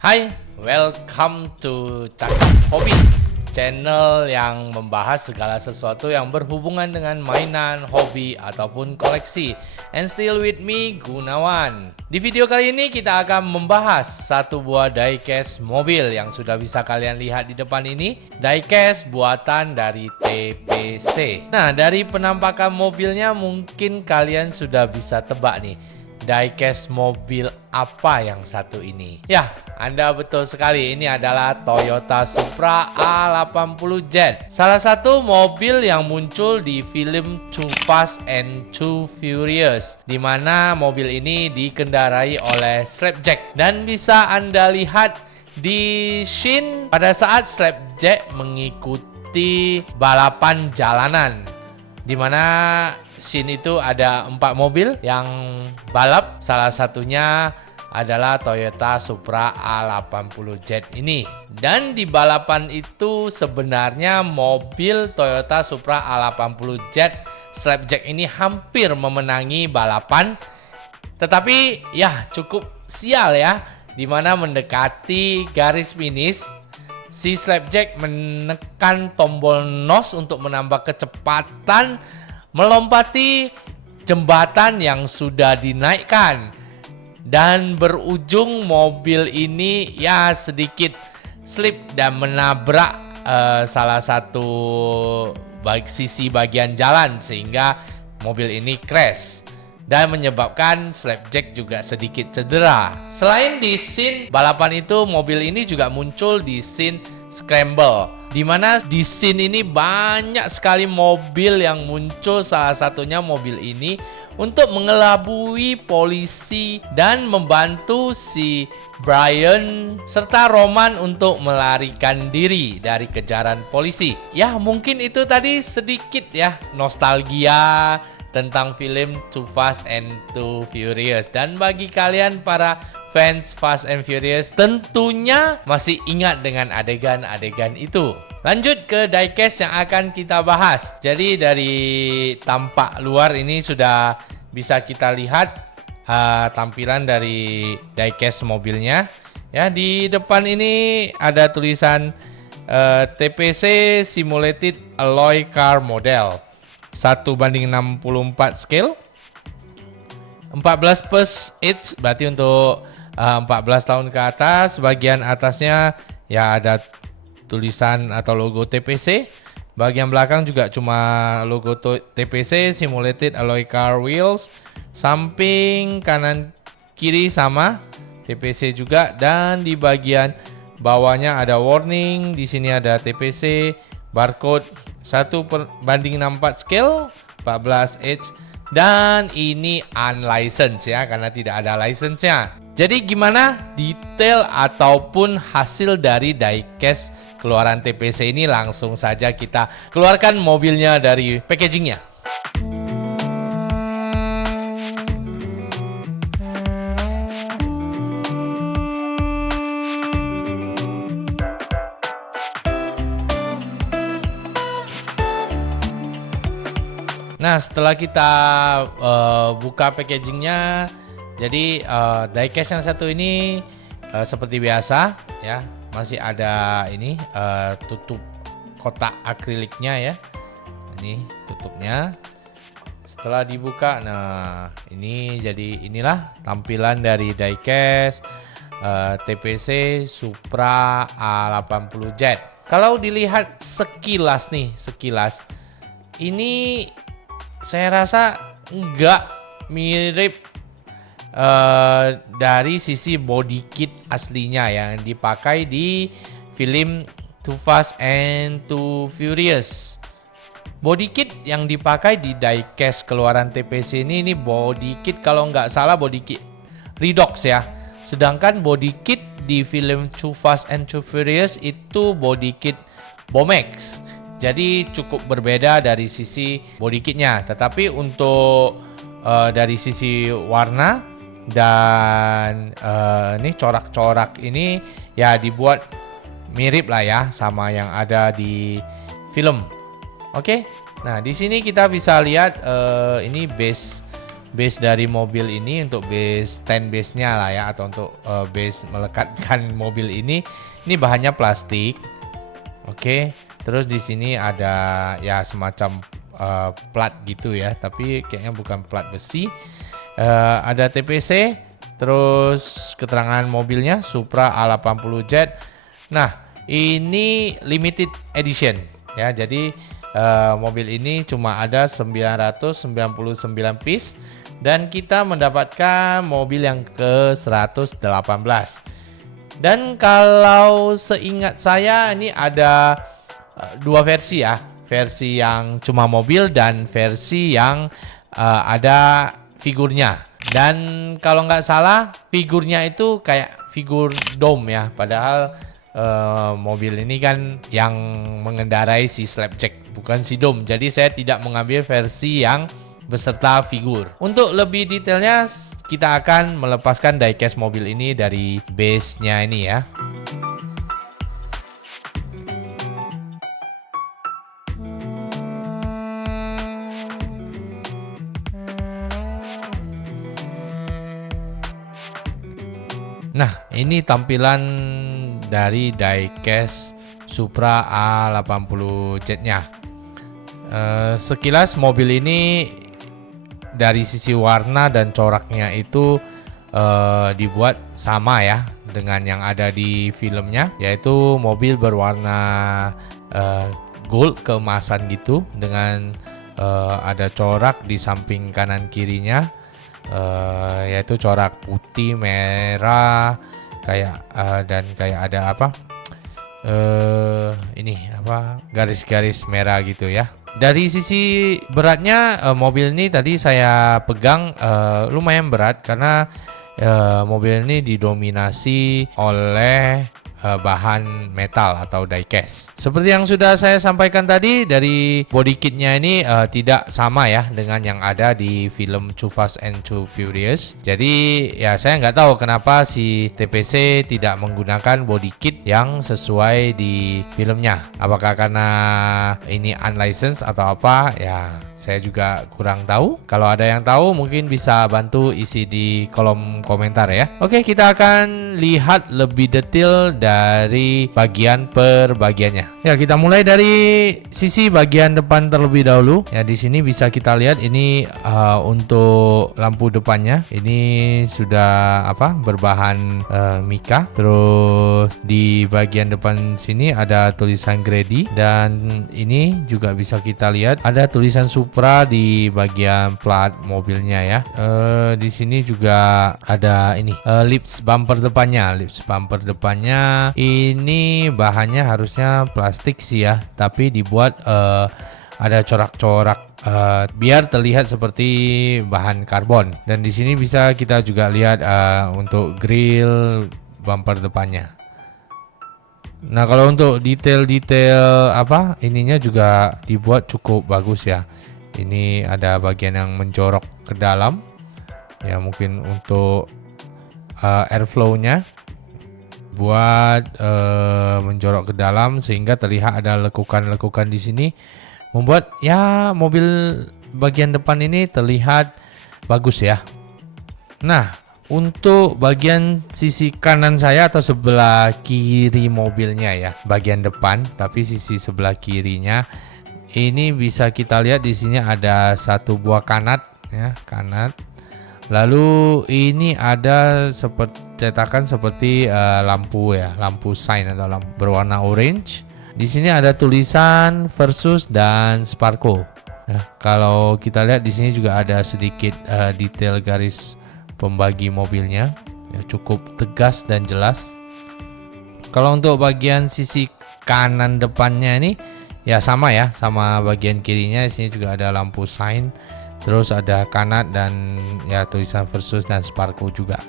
Hai, welcome to Cakap Hobi, channel yang membahas segala sesuatu yang berhubungan dengan mainan, hobi, ataupun koleksi. And still with me, Gunawan. Di video kali ini kita akan membahas satu buah diecast mobil yang sudah bisa kalian lihat di depan ini. Diecast buatan dari TPC. Nah, dari penampakan mobilnya mungkin kalian sudah bisa tebak nih, diecast mobil apa yang satu ini? Ya, Anda betul sekali. Ini adalah Toyota Supra A80Z. Salah satu mobil yang muncul di film Too Fast and Too Furious, di mana mobil ini dikendarai oleh Slapjack. Dan bisa Anda lihat di scene pada saat Slapjack mengikuti balapan jalanan, di mana scene itu ada 4 mobil yang balap. Salah satunya adalah Toyota Supra A80Z ini. Dan di balapan itu sebenarnya mobil Toyota Supra A80Z Slapjack ini hampir memenangi balapan. Tetapi ya cukup sial ya, dimana mendekati garis finish, si Slapjack menekan tombol NOS untuk menambah kecepatan melompati jembatan yang sudah dinaikkan, dan berujung mobil ini ya sedikit slip dan menabrak salah satu sisi bagian jalan, sehingga mobil ini crash dan menyebabkan Slapjack juga sedikit cedera. Selain di scene balapan itu, mobil ini juga muncul di scene scramble, di mana di scene ini banyak sekali mobil yang muncul. Salah satunya mobil ini untuk mengelabui polisi dan membantu si Brian serta Roman untuk melarikan diri dari kejaran polisi. Ya, mungkin itu tadi sedikit ya nostalgia tentang film Too Fast and Too Furious. Dan bagi kalian para fans Fast and Furious tentunya masih ingat dengan adegan-adegan itu. Lanjut ke diecast yang akan kita bahas. Jadi dari tampak luar ini sudah bisa kita lihat tampilan dari diecast mobilnya. Ya, di depan ini ada tulisan TPC Simulated Alloy Car Model 1:64 scale, 14+8, berarti untuk 14 tahun ke atas. Bagian atasnya ya ada tulisan atau logo TPC. Bagian belakang juga cuma logo TPC Simulated Alloy Car Wheels. Samping kanan kiri sama TPC juga, dan di bagian bawahnya ada warning. Di sini ada TPC, barcode 1:64 scale, 14H, dan ini unlicensed ya, karena tidak ada license-nya. Jadi gimana detail ataupun hasil dari diecast keluaran TPC ini? Langsung saja kita keluarkan mobilnya dari packagingnya. Nah, setelah kita buka packagingnya, jadi diecast yang satu ini seperti biasa ya, masih ada ini tutup kotak akriliknya ya. Ini tutupnya. Setelah dibuka, nah ini jadi inilah tampilan dari diecast TPC Supra A80Z. Kalau dilihat sekilas nih, ini saya rasa nggak mirip dari sisi body kit aslinya yang dipakai di film Too Fast and Too Furious. Body kit yang dipakai di diecast keluaran TPC ini body kit, kalau nggak salah body kit Redox ya. Sedangkan body kit di film Too Fast and Too Furious itu body kit Bomex. Jadi cukup berbeda dari sisi body kitnya. Tetapi untuk dari sisi warna dan ini corak-corak ini ya dibuat mirip lah ya sama yang ada di film. Oke. Nah, di sini kita bisa lihat ini base base dari mobil ini, untuk base stand base-nya lah ya, atau untuk base melekatkan mobil ini bahannya plastik. Oke, terus di sini ada ya semacam plat gitu ya, tapi kayaknya bukan plat besi. Ada TPC, terus keterangan mobilnya Supra A80 Z. Nah, ini limited edition ya. Jadi mobil ini cuma ada 999 piece dan kita mendapatkan mobil yang ke-118. Dan kalau seingat saya ini ada dua versi ya. Versi yang cuma mobil dan versi yang ada figurnya. Dan kalau nggak salah figurnya itu kayak figur dome ya. Padahal mobil ini kan yang mengendarai si Slapjack, bukan si dome. Jadi saya tidak mengambil versi yang beserta figur. Untuk lebih detailnya kita akan melepaskan diecast mobil ini dari base-nya ini ya. Nah, ini tampilan dari diecast Supra A80Z-nya. Sekilas mobil ini dari sisi warna dan coraknya itu dibuat sama ya dengan yang ada di filmnya, yaitu mobil berwarna gold keemasan gitu, dengan ada corak di samping kanan kirinya, yaitu corak putih merah kayak dan kayak ada apa ini apa garis-garis merah gitu ya. Dari sisi beratnya mobil ini tadi saya pegang lumayan berat karena mobil ini didominasi oleh bahan metal atau diecast. Seperti yang sudah saya sampaikan tadi, dari body kitnya ini tidak sama ya dengan yang ada di film Too Fast and Too Furious. Jadi ya saya nggak tahu kenapa si TPC tidak menggunakan body kit yang sesuai di filmnya. Apakah karena ini unlicensed atau apa? Ya saya juga kurang tahu. Kalau ada yang tahu mungkin bisa bantu isi di kolom komentar ya. Oke, kita akan lihat lebih detail dari bagian per bagiannya. Ya, kita mulai dari sisi bagian depan terlebih dahulu. Ya, di sini bisa kita lihat ini untuk lampu depannya. Ini sudah berbahan mica. Terus di bagian depan sini ada tulisan Grady, dan ini juga bisa kita lihat ada tulisan Supra di bagian plat mobilnya ya. Di sini juga ada ini lips bumper depannya. Lips bumper depannya ini bahannya harusnya plastik sih ya, tapi dibuat ada corak-corak biar terlihat seperti bahan karbon. Dan di sini bisa kita juga lihat untuk grill bumper depannya. Nah, kalau untuk detail-detail ininya juga dibuat cukup bagus ya. Ini ada bagian yang menjorok ke dalam ya, mungkin untuk airflow-nya buat menjorok ke dalam sehingga terlihat ada lekukan-lekukan di sini, membuat ya mobil bagian depan ini terlihat bagus ya. Nah, untuk bagian sisi kanan saya atau sebelah kiri mobilnya ya, bagian depan, tapi sisi sebelah kirinya ini bisa kita lihat di sini ada satu buah kanat ya, kanat. Lalu ini ada cetakan seperti lampu ya, lampu sign atau lampu berwarna orange. Di sini ada tulisan Versus dan Sparko. Ya, kalau kita lihat di sini juga ada sedikit detail garis pembagi mobilnya, ya, cukup tegas dan jelas. Kalau untuk bagian sisi kanan depannya ini ya sama ya, sama bagian kirinya. Di sini juga ada lampu sign. Terus ada kanat dan ya tulisan Versus dan Sparko juga.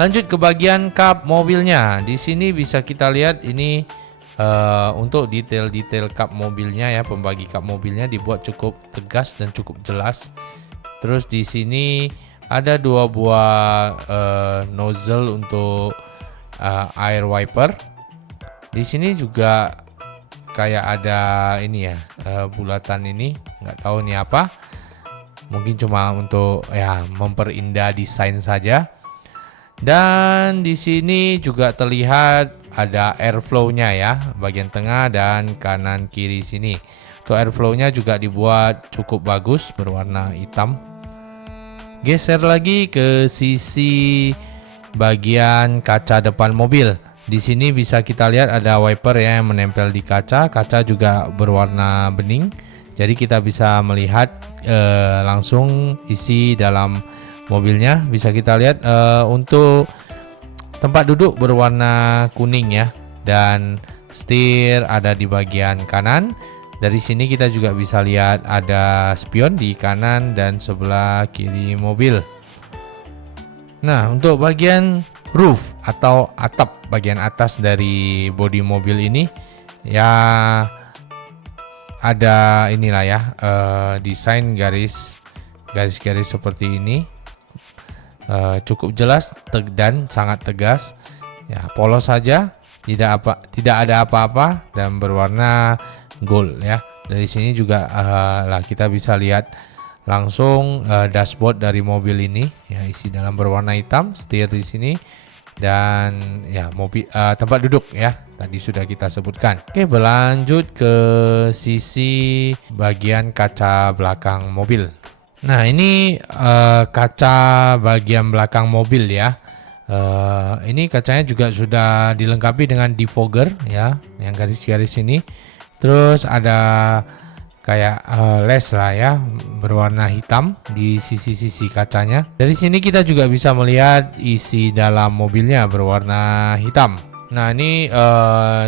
Lanjut ke bagian kap mobilnya. Di sini bisa kita lihat ini untuk detail-detail kap mobilnya ya, pembagi kap mobilnya dibuat cukup tegas dan cukup jelas. Terus di sini ada dua buah nozzle untuk air wiper. Di sini juga kayak ada ini ya, bulatan ini, nggak tahu ini apa. Mungkin cuma untuk ya memperindah desain saja. Dan di sini juga terlihat ada airflow-nya ya, bagian tengah dan kanan kiri sini. Untuk airflow-nya juga dibuat cukup bagus, berwarna hitam. Geser lagi ke sisi bagian kaca depan mobil. Di sini bisa kita lihat ada wiper ya yang menempel di kaca. Kaca juga berwarna bening. Jadi kita bisa melihat langsung isi dalam mobilnya. Bisa kita lihat untuk tempat duduk berwarna kuning ya. Dan setir ada di bagian kanan. Dari sini kita juga bisa lihat ada spion di kanan dan sebelah kiri mobil. Nah, untuk bagian roof atau atap bagian atas dari bodi mobil ini ya ada inilah ya desain garis-garis seperti ini. Cukup jelas dan sangat tegas. Ya, polos saja, tidak ada apa-apa dan berwarna gold ya. Dari sini juga kita bisa lihat langsung dashboard dari mobil ini ya, isi dalam berwarna hitam, setir di sini dan ya mobil tempat duduk ya tadi sudah kita sebutkan. Oke, berlanjut ke sisi bagian kaca belakang mobil. Nah, ini kaca bagian belakang mobil ya. Ini kacanya juga sudah dilengkapi dengan defogger ya, yang garis-garis ini. Terus ada kayak les lah ya, berwarna hitam di sisi-sisi kacanya. Dari sini kita juga bisa melihat isi dalam mobilnya berwarna hitam. Nah, ini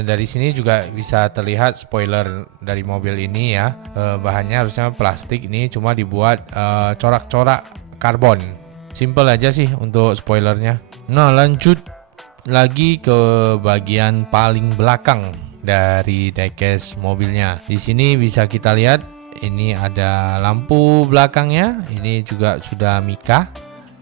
dari sini juga bisa terlihat spoiler dari mobil ini ya. Bahannya harusnya plastik, ini cuma dibuat corak-corak karbon. Simple aja sih untuk spoilernya. Nah, lanjut lagi ke bagian paling belakang dari diecast mobilnya. Di sini bisa kita lihat ini ada lampu belakangnya. Ini juga sudah mica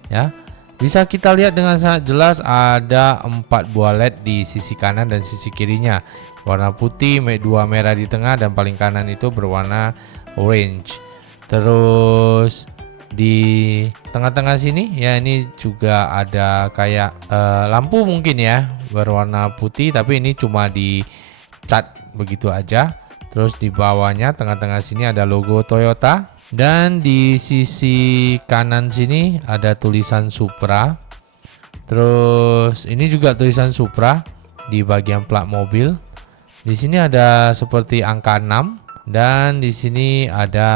ya. Bisa kita lihat dengan sangat jelas ada 4 buah LED di sisi kanan dan sisi kirinya. Warna putih, 2 merah di tengah dan paling kanan itu berwarna orange. Terus di tengah-tengah sini ya ini juga ada kayak lampu mungkin ya berwarna putih, tapi ini cuma di cat begitu aja. Terus di bawahnya tengah-tengah sini ada logo Toyota dan di sisi kanan sini ada tulisan Supra. Terus ini juga tulisan Supra di bagian plat mobil. Di sini ada seperti angka 6 dan di sini ada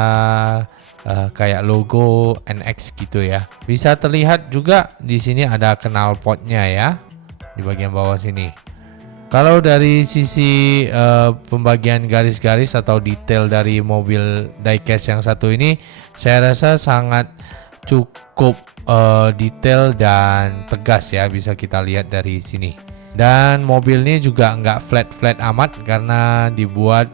kayak logo NX gitu ya. Bisa terlihat juga di sini ada knalpotnya ya di bagian bawah sini. Kalau dari sisi pembagian garis-garis atau detail dari mobil diecast yang satu ini, saya rasa sangat cukup detail dan tegas ya, bisa kita lihat dari sini. Dan mobil ini juga nggak flat-flat amat karena dibuat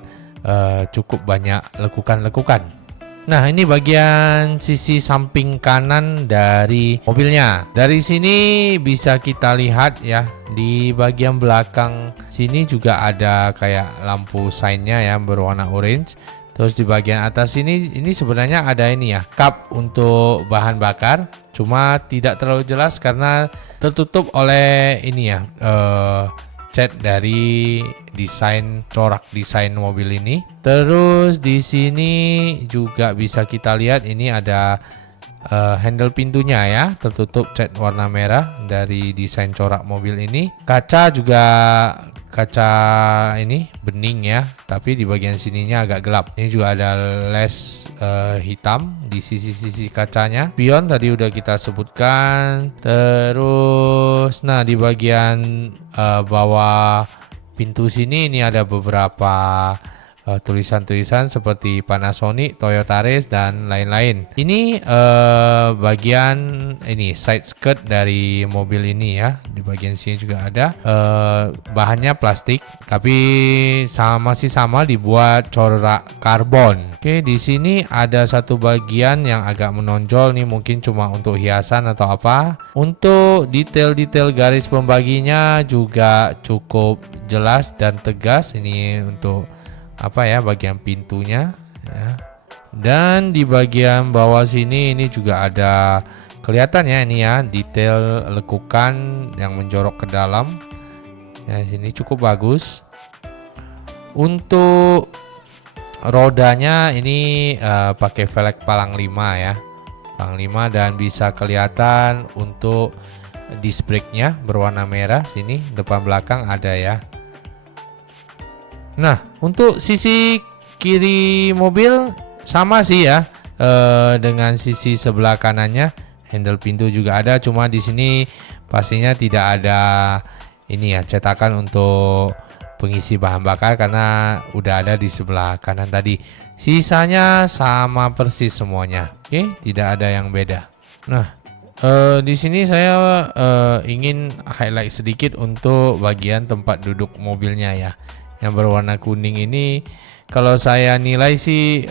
cukup banyak lekukan-lekukan. Nah, ini bagian sisi samping kanan dari mobilnya. Dari sini bisa kita lihat ya, di bagian belakang sini juga ada kayak lampu sign-nya ya berwarna orange. Terus di bagian atas ini sebenarnya ada ini ya, cup untuk bahan bakar. Cuma tidak terlalu jelas karena tertutup oleh ini ya, cat dari corak desain mobil ini. Terus di sini juga bisa kita lihat ini ada handle pintunya ya, tertutup cat warna merah dari desain corak mobil ini. Kaca juga kaca ini bening ya, tapi di bagian sininya agak gelap. Ini juga ada les hitam di sisi-sisi kacanya. Spion tadi udah kita sebutkan. Terus nah di bagian bawah pintu sini ini ada beberapa tulisan-tulisan seperti Panasonic, Toyota Race dan lain-lain. Ini bagian ini side skirt dari mobil ini ya. Di bagian sini juga ada bahannya plastik, tapi masih sama dibuat corak karbon. Oke, di sini ada satu bagian yang agak menonjol nih, mungkin cuma untuk hiasan atau apa. Untuk detail-detail garis pembaginya juga cukup jelas dan tegas. Ini untuk apa ya, bagian pintunya ya. Dan di bagian bawah sini ini juga ada kelihatan ya, ini ya detail lekukan yang menjorok ke dalam. Ya, sini cukup bagus. Untuk rodanya ini pakai velg palang 5 ya. Palang 5 dan bisa kelihatan untuk disc brake-nya berwarna merah sini, depan belakang ada ya. Nah, untuk sisi kiri mobil sama sih ya, dengan sisi sebelah kanannya handle pintu juga ada, cuma di sini pastinya tidak ada ini ya, cetakan untuk pengisi bahan bakar karena udah ada di sebelah kanan tadi. Sisanya sama persis semuanya. Oke, tidak ada yang beda. Nah, di sini saya ingin highlight sedikit untuk bagian tempat duduk mobilnya ya. Yang berwarna kuning ini kalau saya nilai sih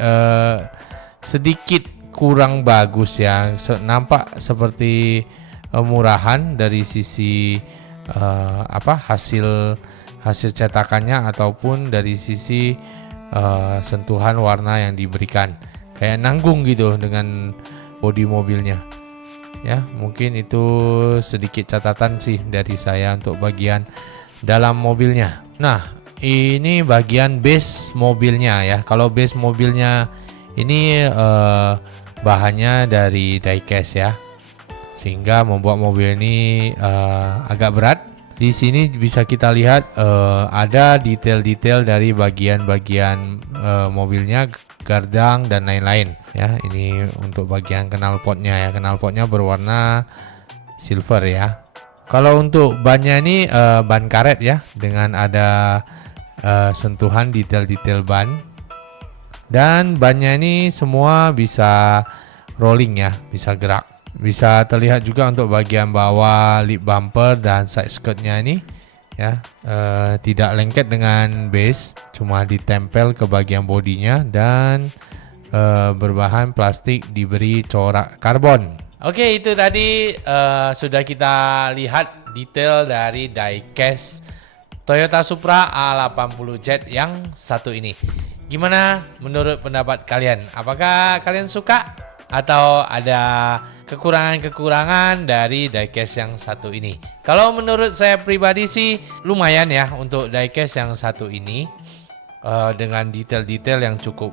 sedikit kurang bagus ya. Nampak seperti murahan dari sisi hasil cetakannya ataupun dari sisi sentuhan warna yang diberikan. Kayak nanggung gitu dengan bodi mobilnya. Ya, mungkin itu sedikit catatan sih dari saya untuk bagian dalam mobilnya. Nah, ini bagian base mobilnya ya. Kalau base mobilnya ini bahannya dari diecast ya, sehingga membuat mobil ini agak berat. Di sini bisa kita lihat ada detail-detail dari bagian-bagian mobilnya, gardang dan lain-lain ya. Ini untuk bagian knalpotnya ya. Knalpotnya berwarna silver ya. Kalau untuk bannya ini ban karet ya, dengan ada sentuhan detail-detail ban. Dan bannya ini semua bisa rolling ya, bisa gerak. Bisa terlihat juga untuk bagian bawah lip bumper dan side skirtnya ini ya, tidak lengket dengan base, cuma ditempel ke bagian bodinya dan berbahan plastik diberi corak karbon. Oke, itu tadi sudah kita lihat detail dari diecast Toyota Supra A80Z yang satu ini. Gimana menurut pendapat kalian? Apakah kalian suka atau ada kekurangan-kekurangan dari diecast yang satu ini? Kalau menurut saya pribadi sih lumayan ya untuk diecast yang satu ini, dengan detail-detail yang cukup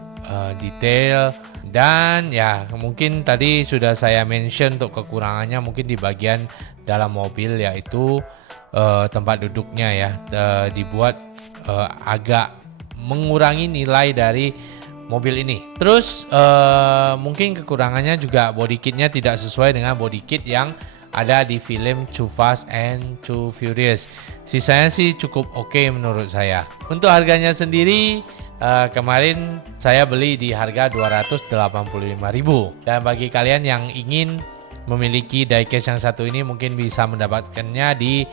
detail. Dan ya mungkin tadi sudah saya mention untuk kekurangannya mungkin di bagian dalam mobil, yaitu tempat duduknya ya, dibuat agak mengurangi nilai dari mobil ini. Terus mungkin kekurangannya juga body kitnya tidak sesuai dengan body kit yang ada di film Too Fast and Too Furious. Sisanya sih cukup oke menurut saya. Untuk harganya sendiri kemarin saya beli di harga 285.000. Dan bagi kalian yang ingin memiliki diecast yang satu ini mungkin bisa mendapatkannya di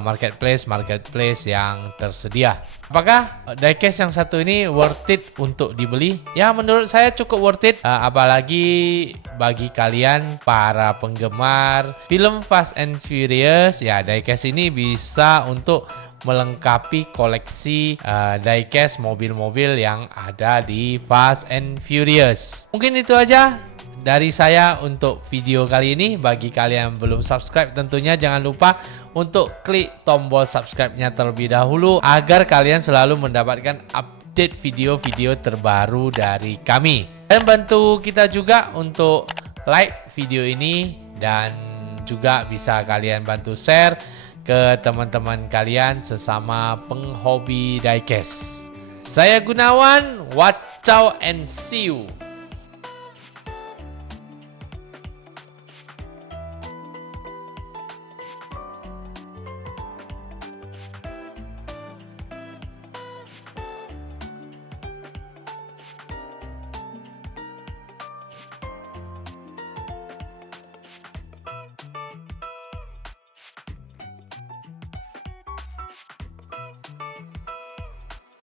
marketplace yang tersedia. Apakah diecast yang satu ini worth it untuk dibeli? Ya, menurut saya cukup worth it, apalagi bagi kalian para penggemar film Fast and Furious ya. Diecast ini bisa untuk melengkapi koleksi diecast mobil-mobil yang ada di Fast and Furious. Mungkin itu aja dari saya untuk video kali ini. Bagi kalian yang belum subscribe, tentunya jangan lupa untuk klik tombol subscribe-nya terlebih dahulu agar kalian selalu mendapatkan update video-video terbaru dari kami. Dan bantu kita juga untuk like video ini, dan juga bisa kalian bantu share ke teman-teman kalian sesama penghobi diecast. Saya Gunawan, watch out and see you.